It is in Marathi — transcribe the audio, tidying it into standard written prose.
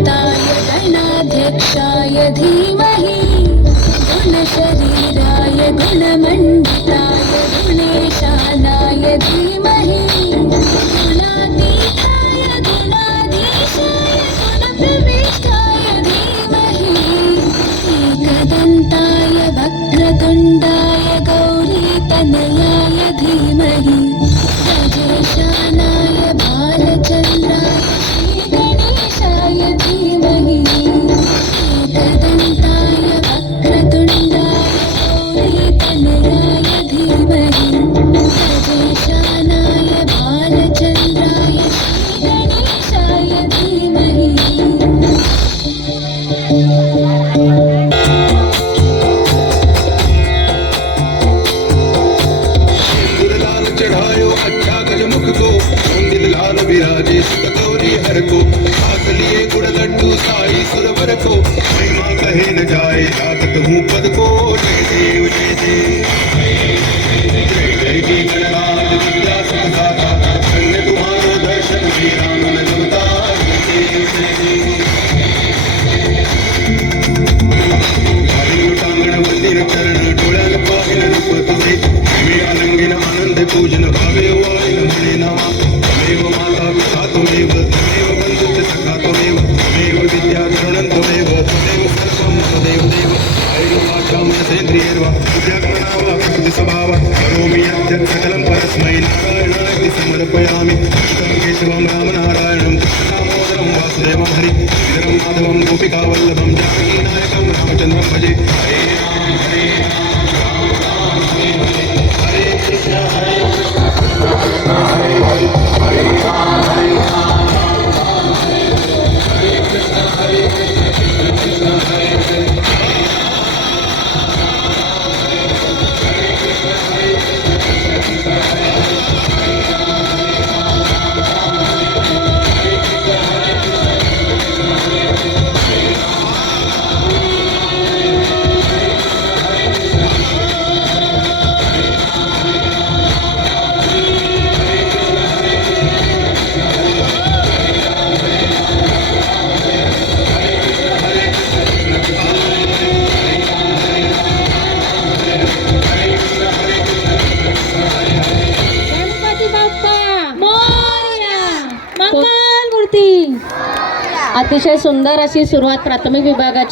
गणाधिपताय गणाध्यक्षाय धीमहि गुणशरीराय गुणमण्डिताय गुणेशानाय धीमहि गुणातीताय गुणाधीशाय गुणप्रविष्टाय धीमहि एकदन्ताय वक्रतुण्डाय गौरीतनयाय धीमहि गजेशानाय बालचन्द्राय श्रीगणेशाय धीमहि एकदन्ताय वक्रतुण्डाय गौरीतनयाय धीमहि गजेशानाय बालचन्द्राय श्रीगणेशाय धीमहि। चढ़ायो अच्छा गजमुख को मंदिर लाल विराजे गौरी हर को हाथ लिए गुड़ लड्डू साई सुरवर को महिमा कहे न जाए ताकत हूँ पद को जय देव जय देव जय जय की गणराज विद्या संधाता धन्य तुम्हारो दर्शन श्री राम न जुगता जय देव जय देव टांगण मंदिर चरण डोळ्याला पाहिलं रूप तुझे आनंदीन आनंद पूजन भावे वाळीन म्हणे नामा त्वमेव माता पिता त्वमेव त्वमेव बंधुश्च सखा त्वमेव त्वमेव विद्या शरणं त्वमेव त्वमेव सर्वं त्वदेव देव ऐर्वाचां सेन्द्रियैर्वा बुद्ध्यात्मना प्रकृति स्वभाव करोमि यद्यत् सकलं परस्मै नारायणाय समर्पयामि कृतं केशवं रामनारायणं दामोदरं वासुदेवं हरि श्रीधरं माधवं गोपिकावल्लभं जानकीनायकं रामचन्द्रं भजे हरे राम राम राम हरे हरे हरे कृष्ण हरे कृष्ण हरे हरे हरे राम राम हरे हरे हरे कृष्ण हरे कृष्ण कृष्ण हरे हरे गणपती बाप्पा मोरया, मंगल मूर्ती। अतिशय सुंदर अशी सुरुवात प्राथमिक विभागाच्या